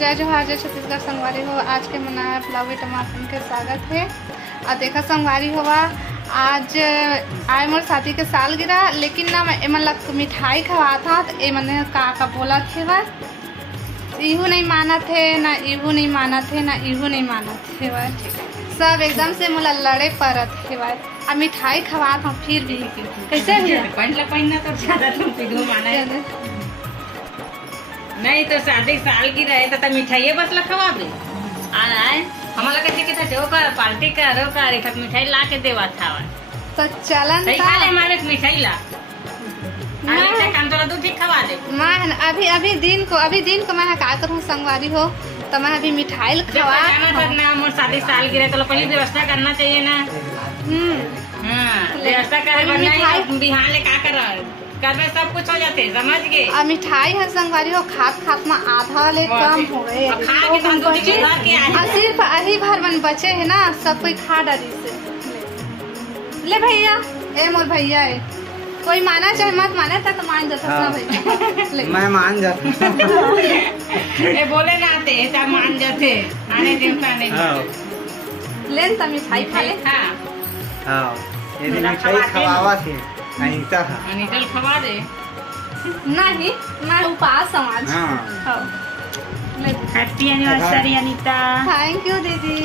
जय जोहार जय छत्तीसगढ़ संगवारी हो। आज के मनाया पुलावी टमाटर के स्वागत है। और देखा संगवारी हुआ आज आए मोर शादी के साल गिरा, लेकिन ना मैं एमन लग मिठाई खवा था तो एमन का बोला थे वह इहू नहीं माना थे ना इहू नहीं माना थे ना इहू नहीं माना थे वह सब एकदम से मोला लड़े परत है वह। अब मिठाई खवा था फिर भी कैसे भी तो ज्यादा तुम पिघू माना है नहीं तो शादी साल की रहे तो मिठाई बस लखवाबे आए हमारा कैसे के था का पार्टी करो का एक मिठाई ला के देवा था तो चलन सही खा ले हमारे मिठाई ला अरे काम तो दूध खवा दे मैं अभी दिन को मैं का करूं संगवारी हो तो मैं अभी मिठाई खवा ना मोर शादी साल की रहे तो पहले व्यवस्था करना चाहिए ना। व्यवस्था करे बिहान ले का कर सब कुछ हो जाते समझ गए। अब मिठाई हर संगवारी हो खात में आधा ले कम हो गए सिर्फ अही भर मन बचे है ना, सब कोई खा डाली से ले भैया ए मोर भैया है कोई माना चाहे मत माने तक मान जाता ना भैया मैं मान जाता ए बोले ना आते तब मान जाते आने देवता नहीं लेन त मिठाई खा ले हां ये मिठाई खवावा थे अनीता अनीता खवा दे नहीं मैं उपास समाज हां happy anniversary Anita. Thank you दीदी।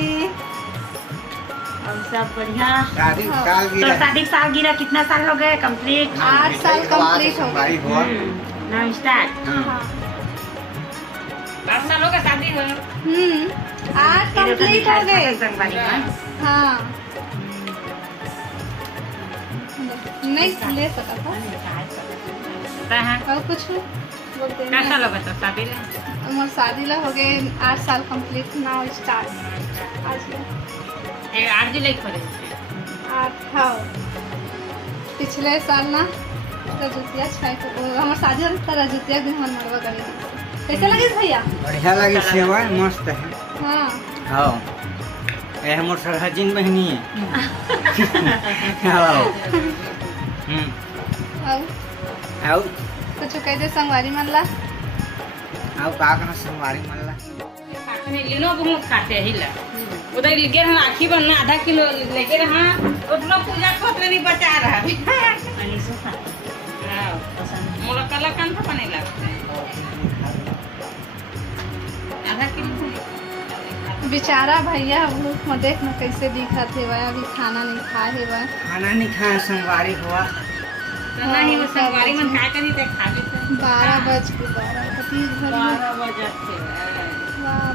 और सब बढ़िया। शादी साल तो शादी साल गिरा कितना साल हो गए कंप्लीट 8 साल कंप्लीट हो गए नाउ स्टार्ट। हां 8 साल हो गए शादी हो 8 कंप्लीट हो गए। हाँ नहीं ले सका था और कुछ बोलते क्या साल हो गया शादी हमारे शादी ला हो गए 8 साल कंप्लीट नाउ स्टार्ट आज 8 जुलाई को 8 हाँ पिछले साल ना रजुतिया हमारे शादी होता रजुतिया दिन हम मरवा गए। कैसे लगे भैया? बढ़िया लगे सेवा मस्त है। हाँ हाँ ये हमर सरहजिन बहनी है। हाँ आओ कुछ कह दे संगवारी मन ला आओ का करना संगवारी मन ला लिनो बहुत खाते ही ला उधर लेके हम आखी बनना आधा किलो लेके रहा उतना पूजा को नहीं बचा रहा मोला कला कान तो बने लगता है आधा किलो बेचारा भैया भूख में देख न कैसे दिखा थे वह अभी खाना नहीं खाए है वह खाना नहीं खाया संगवारी हुआ तो नहीं वो संगवारी मन का करी ते खा ले 12 बज के 12 बजे थे वाह